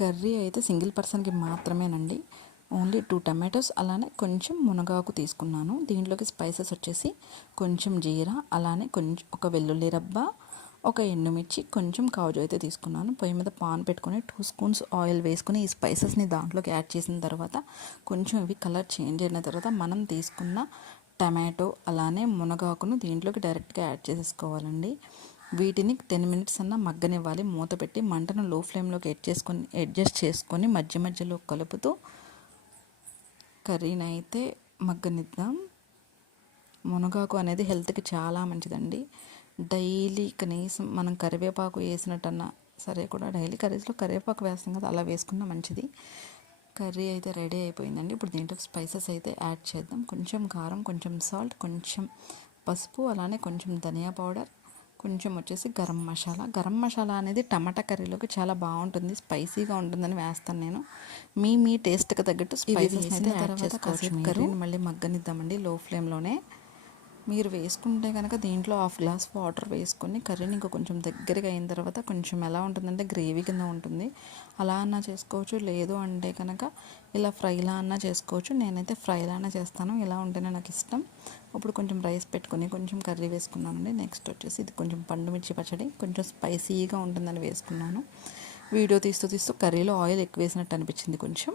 Curry అయితే single పర్సన్కి మాత్రమేనండి. ఓన్లీ 2 టమాటోస్ అలానే కొంచెం మునగాకు తీసుకున్నాను. దీంట్లోకి స్పైసెస్ వచ్చేసి కొంచెం జీరా, అలానే కొంచెం ఒక వెల్లుల్లి రబ్బ, ఒక ఎండుమిర్చి, కొంచెం కాజు అయితే తీసుకున్నాను. పొయ్యి మీద పాన్ పెట్టుకొని 2 స్పూన్స్ ఆయిల్ వేసుకుని ఈ స్పైసెస్ని దాంట్లోకి యాడ్ చేసిన తర్వాత కొంచెం ఇవి కలర్ చేంజ్ అయిన తర్వాత మనం తీసుకున్న టమాటో అలానే మునగాకును దీంట్లోకి డైరెక్ట్గా యాడ్ చేసేసుకోవాలండి. వీటిని 10 మినిట్స్ అన్నా మగ్గనివ్వాలి. మూత పెట్టి మంటను లో ఫ్లేమ్లోకి అడ్జస్ట్ చేసుకొని మధ్య మధ్యలో కలుపుతూ కర్రీని అయితే మగ్గనిద్దాం. మునగాకు అనేది హెల్త్కి చాలా మంచిదండి. డైలీ కనీసం మనం కరివేపాకు వేసినట్టన్నా సరే కూడా డైలీ కర్రీస్లో కరివేపాకు వేస్తాం కదా, అలా వేసుకున్న మంచిది. కర్రీ అయితే రెడీ అయిపోయిందండి. ఇప్పుడు దీంట్లో స్పైసెస్ అయితే యాడ్ చేద్దాం. కొంచెం కారం, కొంచెం సాల్ట్, కొంచెం పసుపు, అలానే కొంచెం ధనియా పౌడర్, కొంచెం వచ్చేసి గరం మసాలా. గరం మసాలా అనేది టమాటా కర్రీలోకి చాలా బాగుంటుంది, స్పైసీగా ఉంటుందని వేస్తాను నేను. మీ టేస్ట్కి తగ్గట్టు స్పైసెస్ అయితే యాడ్ చేసుకోవచ్చు. కర్రీని మళ్ళీ మగ్గనిద్దామండి లో ఫ్లేమ్లోనే. మీరు వేసుకుంటే కనుక దీంట్లో 1/2 గ్లాస్ వాటర్ వేసుకొని కర్రీని ఇంకా కొంచెం దగ్గరగా అయిన తర్వాత కొంచెం ఎలా ఉంటుందంటే గ్రేవీ కింద ఉంటుంది. అలా అన్నా చేసుకోవచ్చు, లేదు అంటే కనుక ఇలా ఫ్రైలా అన్నా చేసుకోవచ్చు. నేనైతే ఫ్రైలానే చేస్తాను, ఇలా ఉంటేనే నాకు ఇష్టం. ఇప్పుడు కొంచెం రైస్ పెట్టుకొని కొంచెం కర్రీ వేసుకున్నానండి. నెక్స్ట్ వచ్చేసి ఇది కొంచెం పండు మిర్చి పచ్చడి, కొంచెం స్పైసీగా ఉంటుందని వేసుకున్నాను. వీడియో తీస్తూ కర్రీలో ఆయిల్ ఎక్కువ వేసినట్టు అనిపించింది కొంచెం.